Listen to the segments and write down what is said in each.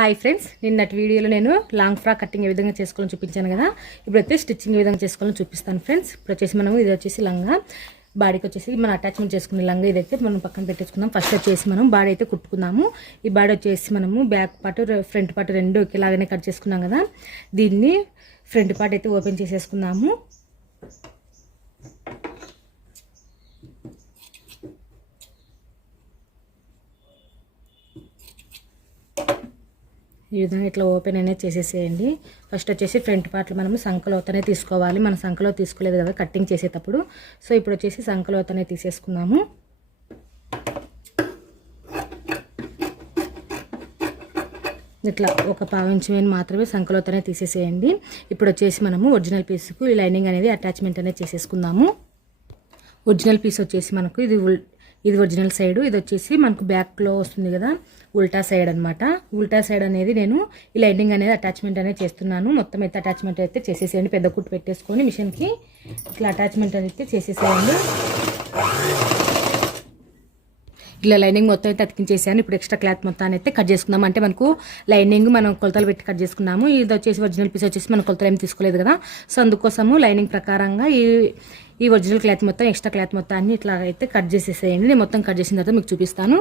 Hi friends నిన్నటి వీడియోలో నేను లాంగ్ ఫ్రాక్ కటింగ్ ఏ విధంగా చేసుకోవాలని చూపించాను కదా. ఇప్పుడైతే స్టిచ్చింగ్ ఏ విధంగా చేసుకోవాలని చూపిస్తాను ఫ్రెండ్స్ ఇప్పుడు వచ్చేసి మనం ఇది వచ్చేసి లంగా బాడీకి వచ్చేసి మనం అటాచ్మెంట్ చేసుకునే లంగా ఇదైతే మనం పక్కన పెట్టేసుకుందాం. ఫస్ట్ వచ్చేసి మనం బాడీ అయితే కుట్టుకుందాము. ఈ బాడీ వచ్చేసి మనము బ్యాక్ పార్ట్ ఫ్రంట్ పార్ట్ రెండు ఒకేలాగానే కట్ చేసుకున్నాం కదా. దీన్ని ఫ్రంట్ పార్ట్ అయితే ఓపెన్ చేసేసుకుందాము. ఈ విధంగా ఇట్లా ఓపెన్ అనేది చేసేసేయండి. ఫస్ట్ వచ్చేసి ఫ్రంట్ పార్ట్లు మనం సంకలోతనే తీసుకోవాలి. మన సంకలో తీసుకోలేదు కదా కటింగ్ చేసేటప్పుడు. సో ఇప్పుడు వచ్చేసి సంకలోతనే తీసేసుకుందాము. ఇట్లా ఒక పావించి మాత్రమే సంకలోతనే తీసేసేయండి. ఇప్పుడు వచ్చేసి మనము ఒరిజినల్ పీస్కు ఈ లైనింగ్ అనేది అటాచ్మెంట్ అనేది చేసేసుకుందాము. ఒరిజినల్ పీస్ వచ్చేసి మనకు ఇది ఇది ఒరిజినల్ సైడ్ ఇది వచ్చేసి మనకు బ్యాక్లో వస్తుంది కదా ఉల్టా సైడ్ అనమాట ఉల్టా సైడ్ అనేది నేను ఈ లైనింగ్ అనేది అటాచ్మెంట్ అనేది చేస్తున్నాను. మొత్తం అయితే అటాచ్మెంట్ అయితే చేసేసేయండి. పెద్ద కుట్టు పెట్టేసుకొని మిషన్కి ఇట్లా అటాచ్మెంట్ అయితే చేసేసేయండి. ఇలా లైనింగ్ మొత్తం అయితే అతికించేసాను. ఇప్పుడు ఎక్స్ట్రా క్లాత్ మొత్తాన్ని అయితే కట్ చేసుకుందాం. అంటే మనకు లైనింగ్ మనం కొలతలు పెట్టి కట్ చేసుకున్నాము. ఇది వచ్చేసి ఒరిజినల్ పీస్ వచ్చేసి మనం కొలతలు ఏమి తీసుకోలేదు కదా. సో అందుకోసము లైనింగ్ ప్రకారంగా ఈ ఈ ఒరిజినల్ క్లాత్ మొత్తం ఎక్స్ట్రా క్లాత్ మొత్తాన్ని ఇట్లా అయితే కట్ చేసేసేయండి. నేను మొత్తం కట్ చేసిన తర్వాత మీకు చూపిస్తాను.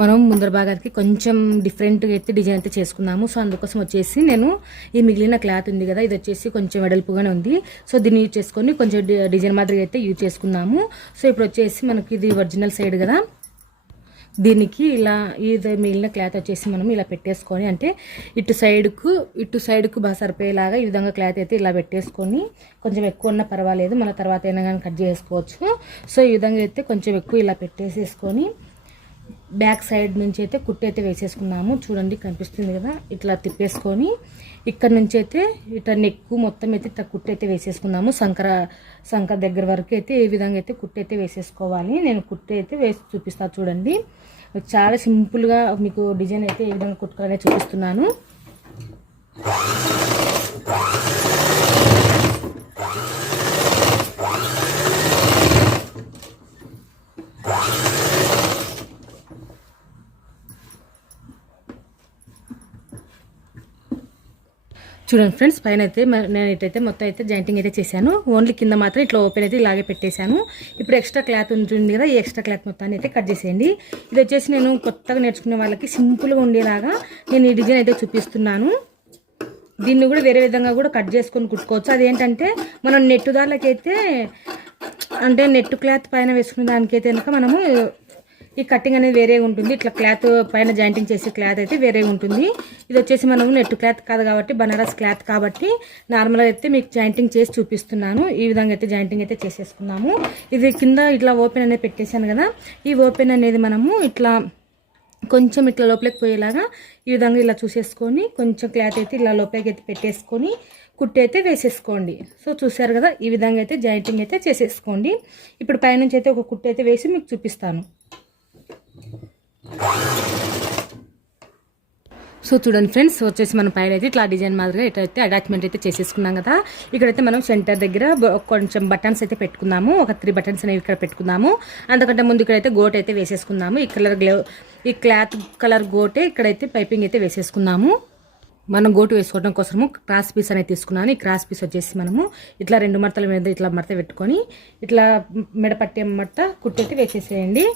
మనం ముందర భాగానికి కొంచెం డిఫరెంట్గా అయితే డిజైన్ అయితే చేసుకున్నాము. సో అందుకోసం వచ్చేసి నేను ఈ మిగిలిన క్లాత్ ఉంది కదా ఇది వచ్చేసి కొంచెం వెడల్పుగానే ఉంది. సో దీన్ని యూజ్ చేసుకొని కొంచెం డిజైన్ మాదిరిగా అయితే యూజ్ చేసుకున్నాము. సో ఇప్పుడు వచ్చేసి మనకి ఇది ఒరిజినల్ సైడ్ కదా. దీనికి ఇలా ఇది మిగిలిన క్లాత్ వచ్చేసి మనం ఇలా పెట్టేసుకొని అంటే ఇటు సైడ్కు ఇటు సైడ్కు బాగా సరిపోయేలాగా ఈ విధంగా క్లాత్ అయితే ఇలా పెట్టేసుకొని కొంచెం ఎక్కువ ఉన్నా పర్వాలేదు మన తర్వాత అయినా కానీ కట్ చేసుకోవచ్చు. సో ఈ విధంగా అయితే కొంచెం ఎక్కువ ఇలా పెట్టేసేసుకొని బ్యాక్ సైడ్ నుంచి అయితే కుట్టి అయితే వేసేసుకున్నాము. చూడండి కనిపిస్తుంది కదా? ఇట్లా తిప్పేసుకొని ఇక్కడ నుంచి అయితే ఇట్లా నెక్కు మొత్తం అయితే ఇట్లా కుట్టి అయితే వేసేసుకున్నాము. సంకర సంకర దగ్గర వరకు అయితే ఏ విధంగా అయితే కుట్టి అయితే వేసేసుకోవాలి. నేను కుట్టి అయితే వేసి చూపిస్తా చూడండి. చాలా సింపుల్గా మీకు డిజైన్ అయితే ఏ విధంగా కుట్టుకోవాలని చూపిస్తున్నాను. చూడండి ఫ్రెండ్స్ పైన అయితే నేను ఇటైతే మొత్తం అయితే జాయింటింగ్ అయితే చేశాను. ఓన్లీ కింద మాత్రం ఇట్లా ఓపెన్ అయితే ఇలాగే పెట్టేశాను. ఇప్పుడు ఎక్స్ట్రా క్లాత్ ఉంటుంది కదా ఈ ఎక్స్ట్రా క్లాత్ మొత్తాన్ని అయితే కట్ చేసేయండి. ఇది వచ్చేసి నేను కొత్తగా నేర్చుకునే వాళ్ళకి సింపుల్గా ఉండేలాగా నేను ఈ డిజైన్ అయితే చూపిస్తున్నాను. దీన్ని కూడా వేరే విధంగా కూడా కట్ చేసుకొని కుట్టుకోవచ్చు. అదేంటంటే మనం నెట్టు అంటే నెట్టు క్లాత్ పైన వేసుకునే దానికైతే కనుక మనము ఈ కటింగ్ అనేది వేరే ఉంటుంది. ఇట్లా క్లాత్ పైన జాయింటింగ్ చేసే క్లాత్ అయితే వేరే ఉంటుంది. ఇది వచ్చేసి మనము నెట్టు క్లాత్ కాదు కాబట్టి బనారస్ క్లాత్ కాబట్టి నార్మల్గా అయితే మీకు జాయింటింగ్ చేసి చూపిస్తున్నాను. ఈ విధంగా అయితే జాయింటింగ్ అయితే చేసేసుకున్నాము. ఇది కింద ఇట్లా ఓపెన్ అనేది పెట్టేశాను కదా. ఈ ఓపెన్ అనేది మనము ఇట్లా కొంచెం ఇట్లా లోపలికి పోయేలాగా ఈ విధంగా ఇలా చూసేసుకొని కొంచెం క్లాత్ అయితే ఇలా లోపలికి అయితే పెట్టేసుకొని కుట్టి అయితే వేసేసుకోండి. సో చూసారు కదా ఈ విధంగా అయితే జాయింటింగ్ అయితే చేసేసుకోండి. ఇప్పుడు పైనుంచి అయితే ఒక కుట్టి అయితే వేసి మీకు చూపిస్తాను. సో చూడండి ఫ్రెండ్స్ వచ్చేసి మనం పైన అయితే ఇట్లా డిజైన్ మాదిరిగా ఇట్లయితే అటాచ్మెంట్ అయితే చేసేసుకున్నాం కదా. ఇక్కడైతే మనం సెంటర్ దగ్గర బ- కొంచెం బటన్స్ అయితే పెట్టుకున్నాము. ఒక త్రీ బటన్స్ అనేవి ఇక్కడ పెట్టుకున్నాము. అంతకంటే ముందు ఇక్కడైతే గోట్ అయితే వేసేసుకుందాము ఈ కలర్ గ్లౌ ఈ క్లాత్ కలర్ గోటే ఇక్కడైతే పైపింగ్ అయితే వేసేసుకున్నాము. మనం గోటు వేసుకోవడం కోసము క్రాస్ పీస్ అనేది తీసుకున్నాను. ఈ క్రాస్ పీస్ వచ్చేసి మనము ఇట్లా రెండు మడతల మీద ఇట్లా మడత పెట్టుకొని ఇట్లా మెడపట్టే మడత కుట్టైతే వేసేసేయండి.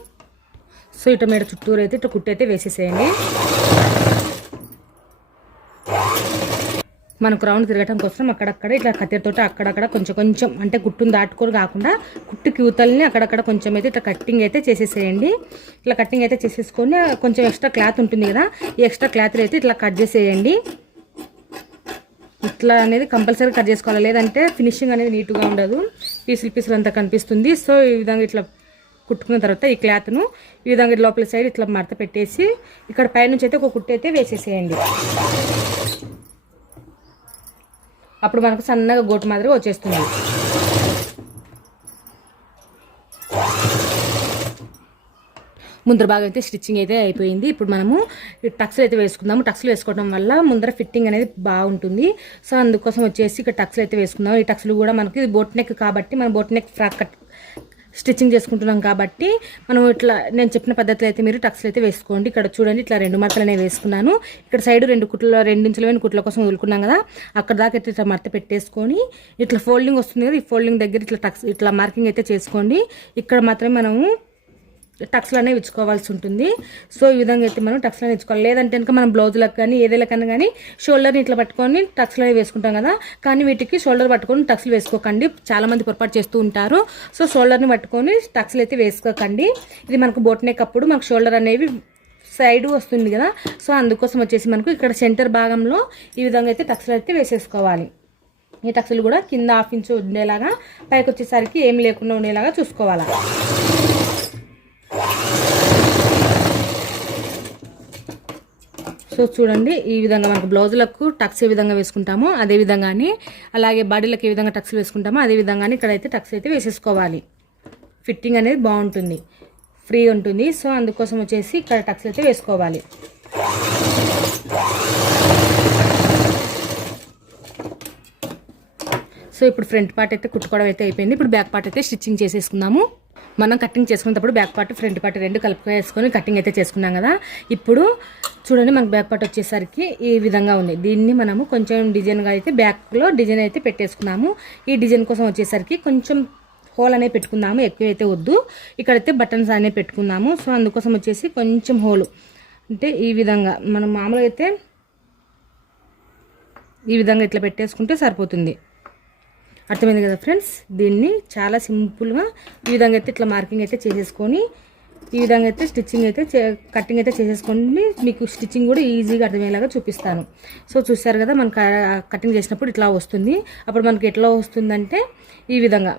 సో ఇటు మీద చుట్టూరు అయితే ఇట్లా కుట్టైతే వేసేసేయండి. మనకు రౌండ్ తిరగటం కోసం అక్కడక్కడ ఇట్లా కత్తెరతోటి అక్కడక్కడ కొంచెం కొంచెం అంటే గుట్టును దాటుకొని కాకుండా కుట్టు క్యూతల్ని అక్కడక్కడ కొంచెం అయితే ఇట్లా కట్టింగ్ అయితే చేసేసేయండి. ఇట్లా కట్టింగ్ అయితే చేసేసుకొని కొంచెం ఎక్స్ట్రా క్లాత్ ఉంటుంది కదా ఈ ఎక్స్ట్రా క్లాత్ అయితే ఇట్లా కట్ చేసేయండి. ఇట్లా అనేది కంపల్సరీ కట్ చేసుకోవాలి లేదంటే ఫినిషింగ్ అనేది నీట్గా ఉండదు. పీసులు పీసులు అంతా కనిపిస్తుంది. సో ఈ విధంగా ఇట్లా కుట్టుకున్న తర్వాత ఈ క్లాత్ను ఈ విధంగా లోపల సైడ్ ఇట్లా మడత పెట్టేసి ఇక్కడ పైనుంచి అయితే ఒక కుట్టు అయితే వేసేసేయండి. అప్పుడు మనకు సన్నగా గోటు మాదిరిగా వచ్చేస్తుంది. ముందర బాగా అయితే స్టిచ్చింగ్ అయితే అయిపోయింది. ఇప్పుడు మనము టక్స్లు అయితే వేసుకుందాము. టక్స్లు వేసుకోవడం వల్ల ముందర ఫిట్టింగ్ అనేది బాగుంటుంది. సో అందుకోసం వచ్చేసి ఇక్కడ టక్స్లు అయితే వేసుకుందాం ఈ టక్స్లు కూడా మనకి బోట్ నెక్ కాబట్టి మన boat neck frock cut stitching చేసుకుంటున్నాం కాబట్టి మనం ఇట్లా నేను చెప్పిన పద్ధతిలో అయితే మీరు టక్స్లు అయితే వేసుకోండి. ఇక్కడ చూడండి ఇట్లా రెండు మడతలు అనేవి వేసుకున్నాను. ఇక్కడ సైడ్ రెండు కుట్ల రెండించులమైన కుట్ల కోసం వదులుకున్నాం కదా అక్కడ దాకా అయితే ఇట్లా మడత పెట్టేసుకొని ఇట్లా ఫోల్డింగ్ వస్తుంది కదా ఈ ఫోల్డింగ్ దగ్గర ఇట్లా టక్స్ ఇట్లా మార్కింగ్ అయితే చేసుకోండి. ఇక్కడ మాత్రమే మనము టక్స్లోనే ఇచ్చుకోవాల్సి ఉంటుంది. సో ఈ విధంగా అయితే మనం టక్స్లోనే అనేవి ఇచ్చుకోవాలి లేదంటే కనుక మనం బ్లౌజులకు కానీ ఏదైనా కన్నా కానీ షోల్డర్ని ఇట్లా పట్టుకొని టక్స్లోనే వేసుకుంటాం కదా. కానీ వీటికి షోల్డర్ పట్టుకొని టక్స్లు వేసుకోకండి. చాలామంది పొరపాటు చేస్తూ ఉంటారు. సో షోల్డర్ని పట్టుకొని టక్స్లు అయితే వేసుకోకండి. ఇది మనకు బోట్నెక్ అప్పుడు మనకు షోల్డర్ అనేవి సైడ్ వస్తుంది కదా. సో అందుకోసం వచ్చేసి మనకు ఇక్కడ సెంటర్ భాగంలో ఈ విధంగా అయితే టక్స్లు అయితే వేసేసుకోవాలి. ఈ టక్స్లు కూడా కింద హాఫ్ ఇంచు ఉండేలాగా పైకి వచ్చేసరికి ఏం లేకుండా ఉండేలాగా చూసుకోవాలి. సో చూడండి ఈ విధంగా మనకు బ్లౌజులకు టక్స్ ఏ విధంగా వేసుకుంటామో అదే విధంగానే అలాగే బాడీలకు ఏ విధంగా టక్స్ వేసుకుంటామో అదే విధంగానే ఇక్కడైతే టక్స్ అయితే వేసేసుకోవాలి. ఫిట్టింగ్ అనేది బాగుంటుంది. ఫ్రీ ఉంటుంది. సో అందుకోసం వచ్చేసి ఇక్కడ టక్స్ అయితే వేసుకోవాలి. సో ఇప్పుడు ఫ్రంట్ పార్ట్ అయితే కుట్టుకోవడం అయితే అయిపోయింది. ఇప్పుడు బ్యాక్ పార్ట్ అయితే స్టిచ్చింగ్ చేసేసుకుందాము. మనం కటింగ్ చేసుకునేటప్పుడు బ్యాక్ పార్ట్ ఫ్రంట్ పార్ట్ రెండు కలుపుకొని కటింగ్ అయితే చేసుకున్నాం కదా. ఇప్పుడు చూడండి మనకు బ్యాక్ పార్ట్ వచ్చేసరికి ఈ విధంగా ఉంది. దీన్ని మనము కొంచెం డిజైన్గా అయితే బ్యాక్లో డిజైన్ అయితే పెట్టేసుకున్నాము. ఈ డిజైన్ కోసం వచ్చేసరికి కొంచెం హోల్ అనేది పెట్టుకుందాము. ఎక్కువ అయితే వద్దు. ఇక్కడైతే బటన్స్ అనేవి పెట్టుకుందాము. సో అందుకోసం వచ్చేసి కొంచెం హోలు అంటే ఈ విధంగా మనం మామూలుగా అయితే ఈ విధంగా ఇట్లా పెట్టేసుకుంటే సరిపోతుంది. అర్థమైంది కదా ఫ్రెండ్స్? దీన్ని చాలా సింపుల్గా ఈ విధంగా అయితే ఇట్లా మార్కింగ్ అయితే చేసేసుకొని ఈ విధంగా అయితే స్టిచ్చింగ్ అయితే కటింగ్ అయితే చేసేసుకొని మీకు స్టిచ్చింగ్ కూడా ఈజీగా అర్థమయ్యేలాగా చూపిస్తాను. సో చూసారు కదా మనకు కటింగ్ చేసినప్పుడు ఇట్లా వస్తుంది. అప్పుడు మనకి ఎట్లా వస్తుందంటే ఈ విధంగా.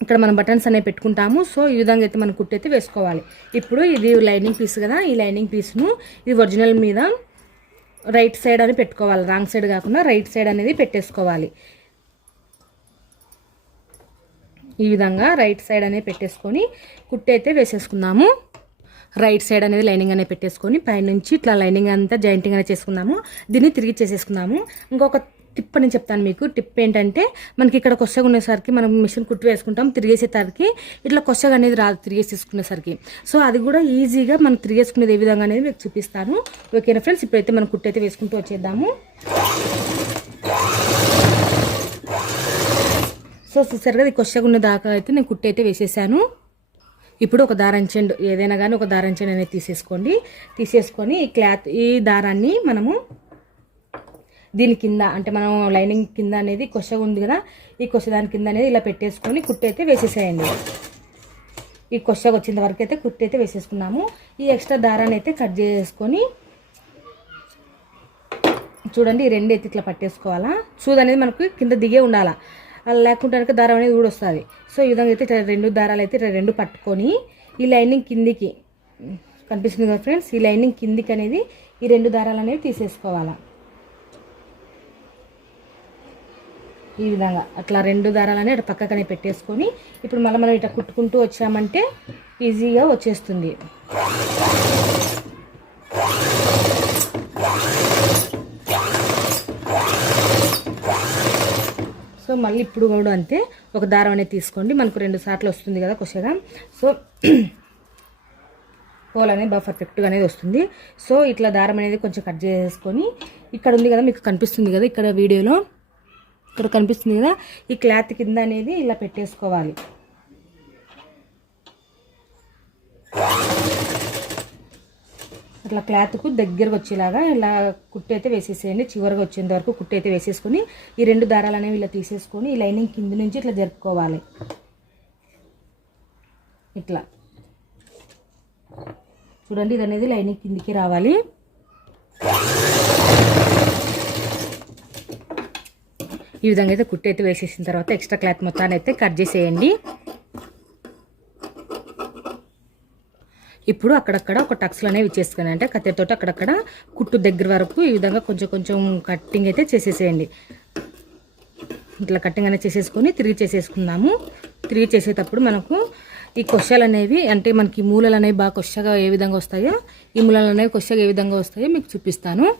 ఇక్కడ మనం బటన్స్ అనేవి పెట్టుకుంటాము. సో ఈ విధంగా అయితే మనం కుట్టైతే వేసుకోవాలి. ఇప్పుడు ఇది లైనింగ్ పీస్ కదా ఈ లైనింగ్ పీస్ను ఇది ఒరిజినల్ మీద రైట్ సైడ్ అని పెట్టుకోవాలి. రాంగ్ సైడ్ కాకుండా రైట్ సైడ్ అనేది పెట్టేసుకోవాలి. ఈ విధంగా రైట్ సైడ్ అనేది పెట్టేసుకొని కుట్టి అయితే వేసేసుకుందాము. రైట్ సైడ్ అనేది లైనింగ్ అనేది పెట్టేసుకొని పైనుంచి ఇట్లా లైనింగ్ అంతా జాయింటింగ్ అనేది చేసుకుందాము. దీన్ని తిరిగి చేసేసుకుందాము. ఇంకొక టిప్ అని చెప్తాను మీకు. టిప్ ఏంటంటే మనకి ఇక్కడ కొసగా ఉండేసరికి మనం మిషన్ కుట్టి వేసుకుంటాం. తిరిగేసేసరికి ఇట్లా కొసగా అనేది రాదు తిరిగేసేసుకునేసరికి. సో అది కూడా ఈజీగా మనం తిరిగేసుకునేది ఏ విధంగా అనేది మీకు చూపిస్తాను. ఓకేనా ఫ్రెండ్స్? ఇప్పుడైతే మనం కుట్టి అయితే వేసుకుంటూ వచ్చేద్దాము. సో చూసారు కదా ఈ కొచ్చగా ఉన్న దాకా అయితే నేను కుట్టి అయితే వేసేసాను. ఇప్పుడు ఒక దారం చెండు ఏదైనా కానీ ఒక దారం చెండు అనేది తీసేసుకోండి. తీసేసుకొని ఈ క్లాత్ ఈ దారాన్ని మనము దీని కింద అంటే మనం లైనింగ్ కింద అనేది కొశగా ఉంది కదా ఈ కొశదాని దాని కింద అనేది ఇలా పెట్టేసుకొని కుట్టి అయితే వేసేసేయండి. ఈ కొచ్చగా వచ్చిన వరకు అయితే కుట్టి అయితే వేసేసుకున్నాము. ఈ ఎక్స్ట్రా దారాన్ని అయితే కట్ చేసుకొని చూడండి ఈ రెండు అయితే ఇట్లా పట్టేసుకోవాలా? చూదనేది అనేది మనకు కింద దిగే ఉండాలా? అలా లేకుండా కనుక దారం అనేది కూడా వస్తుంది సో ఈ విధంగా అయితే ఇట్లా రెండు దారాలు అయితే ఇట్లా రెండు పట్టుకొని ఈ లైనింగ్ కిందికి కనిపిస్తుంది కదా ఫ్రెండ్స్? ఈ లైనింగ్ కిందికి అనేది ఈ రెండు దారాలు అనేవి తీసేసుకోవాలి? ఈ విధంగా అట్లా రెండు దారాలని అటు పక్కకనే పెట్టేసుకొని ఇప్పుడు మళ్ళీ మనం ఇట్లా కుట్టుకుంటూ వచ్చామంటే ఈజీగా వచ్చేస్తుంది. మళ్ళీ ఇప్పుడు కూడా అంతే. ఒక దారం అనేది తీసుకోండి. మనకు రెండు సార్లు వస్తుంది కదా కొద్దిగా సో హోల్ అనేది బాగా పర్ఫెక్ట్గా అనేది వస్తుంది. సో ఇట్లా దారం అనేది కొంచెం కట్ చేసుకొని ఇక్కడ ఉంది కదా మీకు కనిపిస్తుంది కదా ఇక్కడ వీడియోలో. ఇక్కడ కనిపిస్తుంది కదా ఈ క్లాత్ కింద అనేది ఇలా పెట్టేసుకోవాలి. అట్లా క్లాత్కు దగ్గరకు వచ్చేలాగా ఇలా కుట్టి అయితే వేసేసేయండి. చివరికి వచ్చేంత వరకు కుట్టి అయితే వేసేసుకొని ఈ రెండు దారాలు అనేవి ఇలా తీసేసుకొని ఈ లైనింగ్ కింద నుంచి ఇట్లా జరుపుకోవాలి. ఇట్లా. చూడండి ఇది అనేది లైనింగ్ కిందికి రావాలి. ఈ విధంగా అయితే కుట్టి అయితే వేసేసిన తర్వాత ఎక్స్ట్రా క్లాత్ మొత్తాన్ని అయితే కట్ చేసేయండి. ఇప్పుడు అక్కడక్కడ ఒక టక్స్లు అనేవి ఇచ్చేసుకుని అంటే కత్తెరతోటి అక్కడక్కడ కుట్టు దగ్గర వరకు ఈ విధంగా కొంచెం కొంచెం కట్టింగ్ అయితే చేసేసేయండి. ఇట్లా కట్టింగ్ అనేది చేసేసుకొని తిరిగి చేసేసుకుందాము. తిరిగి చేసేటప్పుడు మనకు ఈ కొషలు అనేవి అంటే మనకి మూలలు అనేవి బాగా కొషగా ఏ విధంగా వస్తాయో ఈ మూలలు అనేవి కొషగా ఏ విధంగా వస్తాయో మీకు చూపిస్తాను.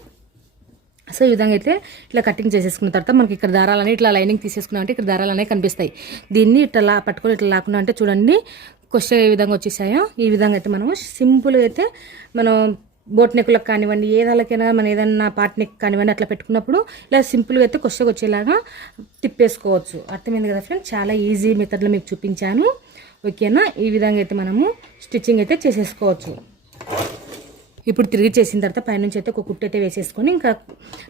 సో ఈ విధంగా అయితే ఇట్లా కటింగ్ చేసేసుకున్న తర్వాత మనకి ఇక్కడ దారాలని ఇట్లా లైనింగ్ తీసేసుకున్నామంటే ఇక్కడ దారాలు అనేవి కనిపిస్తాయి. దీన్ని ఇట్లా లా- పట్టుకొని ఇట్లా లాక్కున్నాం అంటే చూడండి క్వశ్చన్ ఏ విధంగా వచ్చేసాయో ఈ విధంగా అయితే మనం సింపుల్గా అయితే మనం బోట్ నెక్కులకు కానివ్వండి ఏ దానికైనా మన ఏదైనా పార్ట్ నెక్ కానివ్వండి అట్లా పెట్టుకున్నప్పుడు ఇలా సింపుల్గా అయితే క్వశ్చన్ వచ్చేలాగా తిప్పేసుకోవచ్చు. అర్థమైంది కదా ఫ్రెండ్ చాలా ఈజీ మెథడ్లో మీకు చూపించాను. ఓకేనా? ఈ విధంగా అయితే మనము స్టిచ్చింగ్ అయితే చేసేసుకోవచ్చు. ఇప్పుడు తిరిగి చేసిన తర్వాత పైనుంచి అయితే ఒక కుట్టు అయితే వేసేసుకొని ఇంకా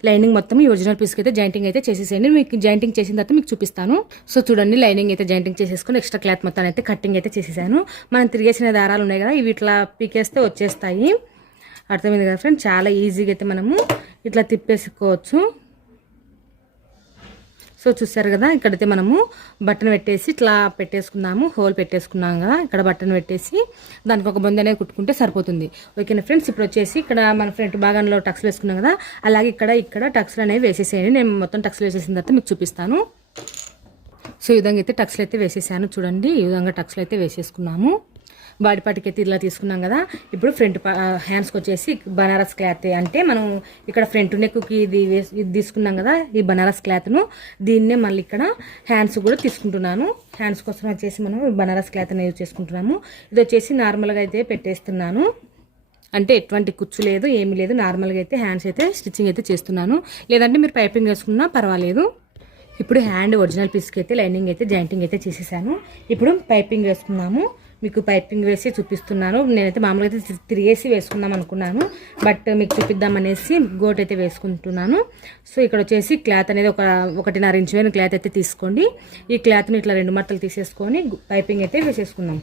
లైనింగ్ మొత్తం ఈ ఒరిజినల్ పీస్కి అయితే జాయింటింగ్ అయితే చేసేసేయండి. మీకు జాయింటింగ్ చేసిన తర్వాత మీకు చూపిస్తాను. సో చూడండి లైనింగ్ అయితే జాయింటింగ్ చేసేసుకొని ఎక్స్ట్రా క్లాత్ మొత్తం అయితే కటింగ్ అయితే చేసేసాను. మనం తిరిగేసిన దారాలు ఉన్నాయి కదా ఇవి ఇట్లా పీకేస్తే వచ్చేస్తాయి. అర్థమైంది కదా ఫ్రెండ్ చాలా ఈజీగా అయితే మనము ఇట్లా తిప్పేసుకోవచ్చు. సో చూసారు కదా ఇక్కడైతే మనము బటన్ పెట్టేసి ఇట్లా పెట్టేసుకున్నాము హోల్ పెట్టేసుకున్నాం కదా ఇక్కడ బటన్ పెట్టేసి దానికి ఒక బొంద అనేది కుట్టుకుంటే సరిపోతుంది. ఓకేనా ఫ్రెండ్స్ ఇప్పుడు వచ్చేసి ఇక్కడ మన ఫ్రంట్ భాగంలో టక్స్లు వేసుకున్నాం కదా అలాగే ఇక్కడ ఇక్కడ టక్స్లు అనేవి వేసేసేయండి. నేను మొత్తం టక్స్లు వేసేసిన తర్వాత మీకు చూపిస్తాను. సో ఈ విధంగా అయితే టక్స్లు అయితే వేసేసాను. చూడండి ఈ విధంగా టక్స్లు అయితే వేసేసుకున్నాము. బాడీ పార్ట్కి అయితే ఇలా తీసుకున్నాం కదా. ఇప్పుడు ఫ్రంట్ హ్యాండ్స్కి వచ్చేసి బనారస్ క్లాత్ అంటే మనం ఇక్కడ ఫ్రంట్ నెక్కి ఇది వేసి ఇది తీసుకున్నాం కదా ఈ బనారస్ క్లాత్ను దీన్నే మళ్ళీ ఇక్కడ హ్యాండ్స్ కూడా తీసుకుంటున్నాను. హ్యాండ్స్ కోసం వచ్చేసి మనం బనారస్ క్లాత్ అనేది యూజ్ చేసుకుంటున్నాము. ఇది వచ్చేసి నార్మల్గా అయితే పెట్టేస్తున్నాను. అంటే ఎటువంటి కుచ్చు లేదు ఏమీ లేదు. నార్మల్గా అయితే హ్యాండ్స్ అయితే స్టిచ్చింగ్ అయితే చేస్తున్నాను. లేదంటే మీరు పైపింగ్ వేసుకున్నా పర్వాలేదు. ఇప్పుడు హ్యాండ్ ఒరిజినల్ పీస్కి అయితే లైనింగ్ అయితే జాయింటింగ్ అయితే చేసేసాను. ఇప్పుడు పైపింగ్ వేసుకున్నాము. మీకు పైపింగ్ వేసి చూపిస్తున్నాను. నేనైతే మామూలుగా అయితే తిరిగేసి వేసుకుందాం అనుకున్నాను. బట్ మీకు చూపిద్దామనేసి గోట్ అయితే వేసుకుంటున్నాను. సో ఇక్కడ వచ్చేసి క్లాత్ అనేది ఒక ఒకటిన్నర ఇంచు వేసిన క్లాత్ అయితే తీసుకోండి. ఈ క్లాత్ని ఇట్లా రెండు మట్టలు తీసేసుకొని పైపింగ్ అయితే వేసేసుకుందాం.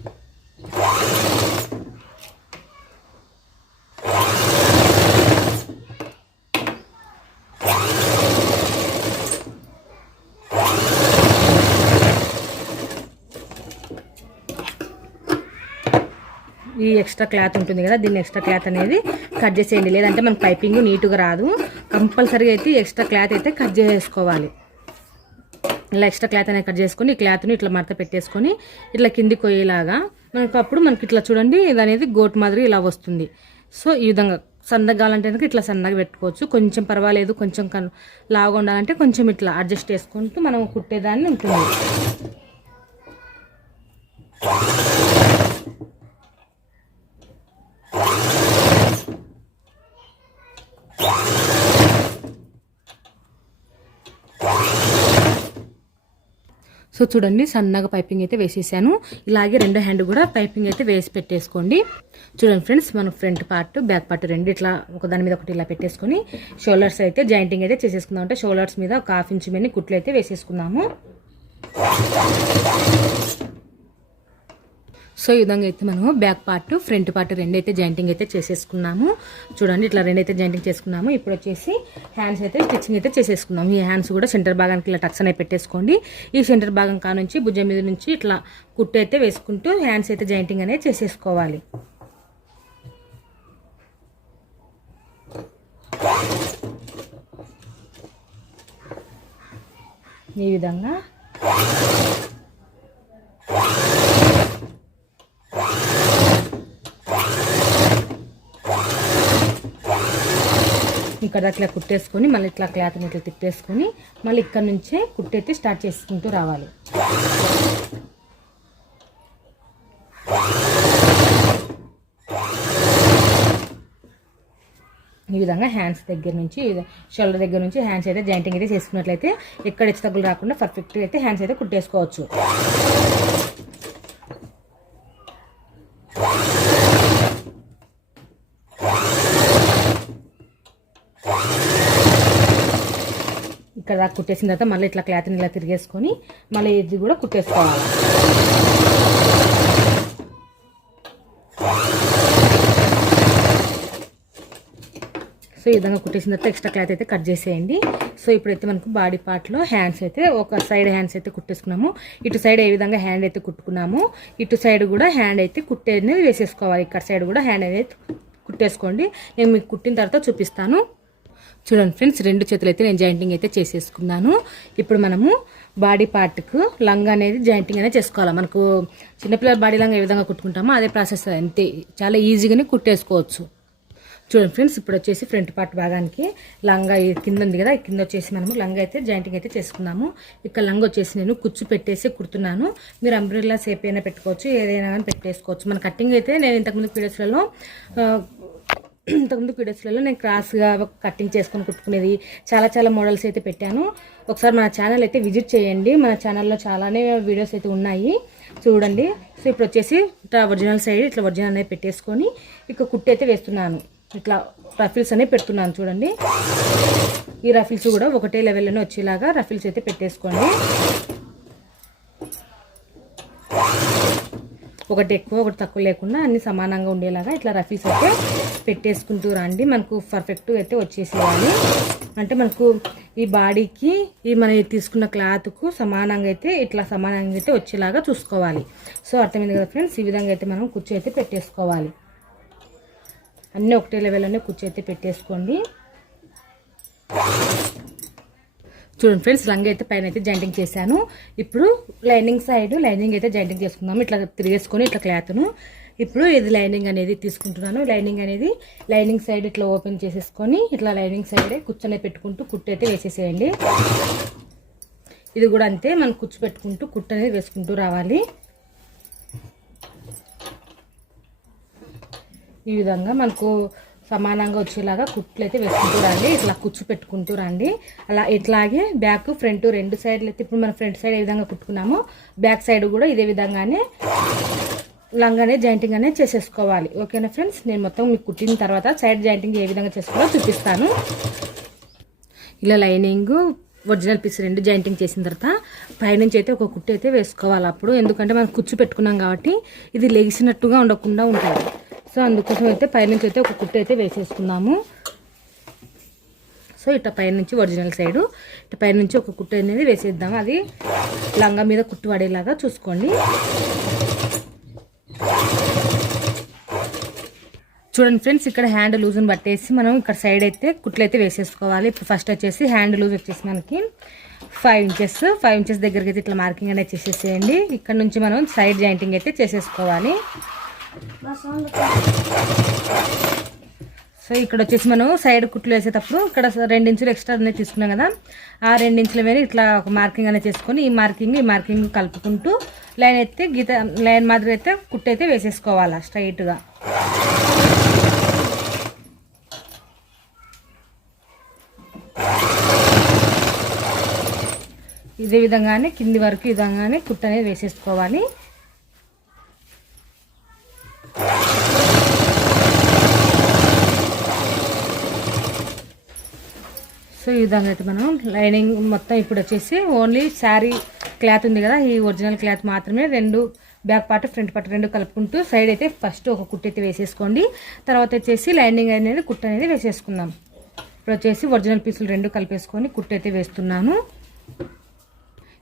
ఈ ఎక్స్ట్రా క్లాత్ ఉంటుంది కదా దీన్ని ఎక్స్ట్రా క్లాత్ అనేది కట్ చేసేయండి. లేదంటే మనకు పైపింగ్ నీట్గా రాదు. కంపల్సరీగా అయితే ఎక్స్ట్రా క్లాత్ అయితే కట్ చేసుకోవాలి. ఇలా ఎక్స్ట్రా క్లాత్ అనేది కట్ చేసుకొని ఈ క్లాత్ని ఇట్లా మడత పెట్టేసుకొని ఇట్లా కిందికి కొయ్యేలాగా మనకు అప్పుడు మనకి ఇట్లా చూడండి ఇది అనేది గోట్ మాదిరి ఇలా వస్తుంది. సో ఈ విధంగా సన్నగా కావాలంటే కనుక ఇట్లా సన్నగా పెట్టుకోవచ్చు? కొంచెం పర్వాలేదు కొంచెం కన్ లావుగా ఉండాలంటే కొంచెం ఇట్లా అడ్జస్ట్ చేసుకుంటూ మనం కుట్టేదాన్ని ఉంటుంది. సో చూడండి సన్నగా పైపింగ్ అయితే వేసేసాను. ఇలాగే రెండో హ్యాండ్ కూడా పైపింగ్ అయితే వేసి పెట్టేసుకోండి. చూడండి ఫ్రెండ్స్ మనం ఫ్రంట్ పార్ట్ బ్యాక్ పార్ట్ రెండు ఇట్లా ఒక దాని మీద ఒకటి ఇలా పెట్టేసుకొని షోల్డర్స్ అయితే జాయింటింగ్ అయితే చేసేసుకుందాం. అంటే షోల్డర్స్ మీద ఒక హాఫ్ ఇంచ్ మీద కుట్లు అయితే వేసేసుకుందాము. సో ఈ విధంగా అయితే మనము బ్యాక్ పార్ట్ ఫ్రంట్ పార్ట్ రెండైతే జాయింటింగ్ అయితే చేసేసుకున్నాము. చూడండి ఇట్లా రెండైతే జాయింటింగ్ చేసుకున్నాము. ఇప్పుడు వచ్చేసి హ్యాండ్స్ అయితే స్టిచ్చింగ్ అయితే చేసేసుకున్నాము. ఈ హ్యాండ్స్ కూడా సెంటర్ భాగానికి ఇలా టక్స్ అనేవి పెట్టేసుకోండి. ఈ సెంటర్ భాగం కానుంచి భుజం మీద నుంచి ఇట్లా కుట్టు అయితే వేసుకుంటూ హ్యాండ్స్ అయితే జాయింటింగ్ అనేది చేసేసుకోవాలి. ఈ విధంగా ఇక్కడ అట్లా కుట్టేసుకొని మళ్ళీ ఇట్లా క్లాత్ని ఇట్లా తిప్పేసుకొని మళ్ళీ ఇక్కడ నుంచే కుట్టైతే స్టార్ట్ చేసుకుంటూ రావాలి. ఈ విధంగా హ్యాండ్స్ దగ్గర నుంచి షోల్డర్ దగ్గర నుంచి హ్యాండ్స్ అయితే జాయింటింగ్ అయితే చేసుకున్నట్లయితే ఎక్కడ హెచ్చు తగ్గులు రాకుండా పర్ఫెక్ట్గా అయితే హ్యాండ్స్ అయితే కుట్టేసుకోవచ్చు. ఇక్కడ దాకా కుట్టేసిన తర్వాత మళ్ళీ ఇట్లా క్లాత్ని ఇలా తిరిగేసుకొని మళ్ళీ ఇది కూడా కుట్టేసుకోవాలి. సో ఈ విధంగా కుట్టేసిన తర్వాత ఎక్స్ట్రా క్లాత్ అయితే కట్ చేసేయండి. సో ఇప్పుడైతే మనకు బాడీ పార్ట్లో హ్యాండ్స్ అయితే ఒక సైడ్ హ్యాండ్స్ అయితే కుట్టేసుకున్నాము. ఇటు సైడ్ ఏ విధంగా హ్యాండ్ అయితే కుట్టుకున్నాము. ఇటు సైడ్ కూడా హ్యాండ్ అయితే కుట్టేది వేసేసుకోవాలి. ఇక్కడ సైడ్ కూడా హ్యాండ్ అనేది కుట్టేసుకోండి. నేను మీకు కుట్టిన తర్వాత చూపిస్తాను. చూడండి ఫ్రెండ్స్ రెండు చేతులు అయితే నేను జాయింటింగ్ అయితే చేసేసుకున్నాను. ఇప్పుడు మనము బాడీ పార్ట్కు లంగ్ అనేది జాయింటింగ్ అనేది చేసుకోవాలి? మనకు చిన్నపిల్లల బాడీ లంగ్ ఏ విధంగా కుట్టుకుంటామో అదే ప్రాసెస్ అంతే. చాలా ఈజీగానే కుట్టేసుకోవచ్చు. చూడండి ఫ్రెండ్స్ ఇప్పుడు వచ్చేసి ఫ్రంట్ పార్ట్ భాగానికి లంగా కింద ఉంది కదా కింద వచ్చేసి మనము లంగా అయితే జాయింటింగ్ అయితే చేసుకున్నాము. ఇక్కడ లంగా వచ్చేసి నేను కుచ్చు పెట్టేసి కుడుతున్నాను. మీరు అంబ్రిల్లా సేప్ అయినా పెట్టుకోవచ్చు ఏదైనా కానీ పెట్టేసుకోవచ్చు. మన కటింగ్ అయితే నేను ఇంతకుముందు పీడియస్లలో ఇంతకుముందు వీడియోస్లలో నేను క్రాస్గా కటింగ్ చేసుకొని కుట్టుకునేది చాలా చాలా మోడల్స్ అయితే పెట్టాను. ఒకసారి మన ఛానల్ అయితే విజిట్ చేయండి. మన ఛానల్లో చాలానే వీడియోస్ అయితే ఉన్నాయి. చూడండి. సో ఇప్పుడు వచ్చేసి ఇట్లా ఒరిజినల్ సైడ్ ఇట్లా ఒరిజినల్ అనేది పెట్టేసుకొని ఇక కుట్టి అయితే వేస్తున్నాను. ఇట్లా రఫిల్స్ అనేవి పెడుతున్నాను చూడండి. ఈ రఫిల్స్ కూడా ఒకటే లెవెల్లోనే వచ్చేలాగా రఫిల్స్ అయితే పెట్టేసుకోండి. ఒకటి ఎక్కువ ఒకటి తక్కువ లేకుండా అన్ని సమానంగా ఉండేలాగా ఇట్లా రఫీస్ అయితే పెట్టేసుకుంటూ రండి. మనకు పర్ఫెక్ట్ అయితే వచ్చేసేయాలి. అంటే మనకు ఈ బాడీకి ఈ మనం తీసుకున్న క్లాత్కు సమానంగా అయితే ఇట్లా సమానంగా అయితే వచ్చేలాగా చూసుకోవాలి. సో అర్థమైంది కదా ఫ్రెండ్స్ ఈ విధంగా అయితే మనం కుర్చీ అయితే పెట్టేసుకోవాలి. అన్నీ ఒకటే లెవెల్లోనే కుర్చీ అయితే పెట్టేసుకోండి. చూడండి ఫ్రెండ్స్ లంగ్ అయితే పైన అయితే జాయింటింగ్ చేశాను. ఇప్పుడు లైనింగ్ సైడ్ లైనింగ్ అయితే జాయింటింగ్ చేసుకుందాము. ఇట్లా తిరిగేసుకొని ఇట్లా క్లాత్ను. ఇప్పుడు ఇది లైనింగ్ అనేది తీసుకుంటున్నాను. లైనింగ్ అనేది లైనింగ్ సైడ్ ఇట్లా ఓపెన్ చేసేసుకొని ఇట్లా లైనింగ్ సైడే కూర్చొని పెట్టుకుంటూ కుట్టు అయితే వేసేసేయండి. ఇది కూడా అంతే మనం కుచ్చు పెట్టుకుంటూ కుట్టు అనేది వేసుకుంటూ రావాలి. ఈ విధంగా మనకు సమానంగా వచ్చేలాగా కుట్లు అయితే వేసుకుంటూ రండి. ఇట్లా కుచ్చు పెట్టుకుంటూ రండి. అలా ఇట్లాగే బ్యాక్ ఫ్రంట్ రెండు సైడ్లు అయితే ఇప్పుడు మనం ఫ్రంట్ సైడ్ ఏ విధంగా కుట్టుకున్నామో బ్యాక్ సైడ్ కూడా ఇదే విధంగానే లంగానే జాయింటింగ్ అనేది చేసేసుకోవాలి. ఓకేనా ఫ్రెండ్స్? నేను మొత్తం మీకు కుట్టిన తర్వాత సైడ్ జాయింటింగ్ ఏ విధంగా చేసుకోవాలో చూపిస్తాను. ఇలా లైనింగ్ ఒరిజినల్ పీస్ రెండు జాయింటింగ్ చేసిన తర్వాత పైనుంచి అయితే ఒక కుట్టి అయితే వేసుకోవాలి అప్పుడు. ఎందుకంటే మనం కుచ్చు పెట్టుకున్నాం కాబట్టి ఇది లెగిసినట్టుగా ఉండకుండా ఉంటుంది. సో అందుకోసం అయితే పైనుంచి అయితే ఒక కుట్టు అయితే వేసేసుకున్నాము. సో ఇట్లా పైనుంచి ఒరిజినల్ సైడు ఇట్లా పైనుంచి ఒక కుట్టు అనేది వేసేద్దాం. అది లంగా మీద కుట్టు పడేలాగా చూసుకోండి. చూడండి ఫ్రెండ్స్ ఇక్కడ హ్యాండ్ లూజ్ని పట్టేసి మనం ఇక్కడ సైడ్ అయితే కుట్లు అయితే వేసేసుకోవాలి. ఇప్పుడు ఫస్ట్ వచ్చేసి హ్యాండ్ లూజ్ వచ్చేసి మనకి ఫైవ్ ఇంచెస్ ఫైవ్ ఇంచెస్ దగ్గరికి అయితే ఇట్లా మార్కింగ్ అనేది చేసేసేయండి. ఇక్కడ నుంచి మనం సైడ్ జాయింటింగ్ అయితే చేసేసుకోవాలి. సో ఇక్కడ వచ్చేసి మనం సైడ్ కుట్లు వేసేటప్పుడు ఇక్కడ రెండించులు ఎక్స్ట్రా అనేది తీసుకున్నాం కదా. ఆ రెండించుల మీద ఇట్లా ఒక మార్కింగ్ అనేది చేసుకొని ఈ మార్కింగ్ ఈ మార్కింగ్ కలుపుకుంటూ లైన్ అయితే గీత లైన్ మాదిరి అయితే కుట్టు అయితే వేసేసుకోవాలి స్ట్రైట్గా ఇదే విధంగానే కింది వరకు ఈ విధంగానే కుట్టు అనేది వేసేసుకోవాలి. సో ఈ విధంగా అయితే మనం లైనింగ్ మొత్తం ఇప్పుడు వచ్చేసి ఓన్లీ శారీ క్లాత్ ఉంది కదా ఈ ఒరిజినల్ క్లాత్ మాత్రమే రెండు బ్యాక్ పార్ట్ ఫ్రంట్ పార్ట్ రెండు కలుపుకుంటూ సైడ్ అయితే ఫస్ట్ ఒక కుట్టు అయితే వేసేసుకోండి. తర్వాత వచ్చేసి లైనింగ్ అనేది కుట్టు అనేది వేసేసుకుందాం. ఇప్పుడు వచ్చేసి ఒరిజినల్ పీసులు రెండు కలిపేసుకొని కుట్టు అయితే వేస్తున్నాను.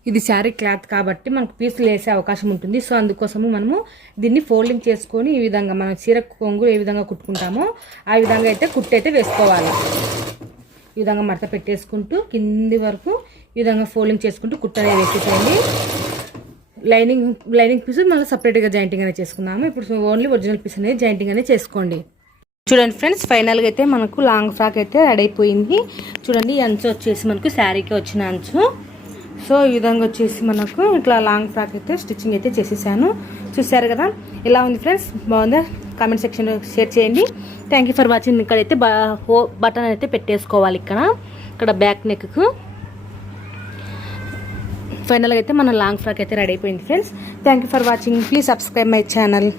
ఇది శారీ క్లాత్ కాబట్టి మనకు పీసులు వేసే అవకాశం ఉంటుంది. సో అందుకోసము మనము దీన్ని ఫోల్డింగ్ చేసుకొని ఈ విధంగా మనం చీర కొంగు ఏ విధంగా కుట్టుకుంటామో ఆ విధంగా అయితే కుట్టు అయితే వేసుకోవాలి. ఈ విధంగా మడత పెట్టేసుకుంటూ కింది వరకు ఈ విధంగా ఫోల్డింగ్ చేసుకుంటూ కుట్ట అనేది వేసేసేయండి. లైనింగ్ లైనింగ్ పీస్ మళ్ళీ సపరేట్గా జాయింటింగ్ అనేది చేసుకుందాము. ఇప్పుడు ఓన్లీ ఒరిజినల్ పీస్ అనేది జాయింటింగ్ అనేది చేసుకోండి. చూడండి ఫ్రెండ్స్ ఫైనల్గా అయితే మనకు లాంగ్ ఫ్రాక్ అయితే రెడీ అయిపోయింది. చూడండి ఈ అంచు వచ్చేసి మనకు శారీకి వచ్చిన అంచు. సో ఈ విధంగా వచ్చేసి మనకు ఇట్లా లాంగ్ ఫ్రాక్ అయితే స్టిచ్చింగ్ అయితే చేసేసాను. చూసారు కదా? ఎలా ఉంది ఫ్రెండ్స్? బాగుందా? కామెంట్ సెక్షన్లో షేర్ చేయండి. థ్యాంక్ యూ ఫర్ వాచింగ్ ఇక్కడైతే బ హో బటన్ అయితే పెట్టేసుకోవాలి ఇక్కడ. ఇక్కడ బ్యాక్ నెక్కు ఫైనల్గా అయితే మన లాంగ్ ఫ్రాక్ అయితే రెడీ అయిపోయింది friends thank you for watching please subscribe my channel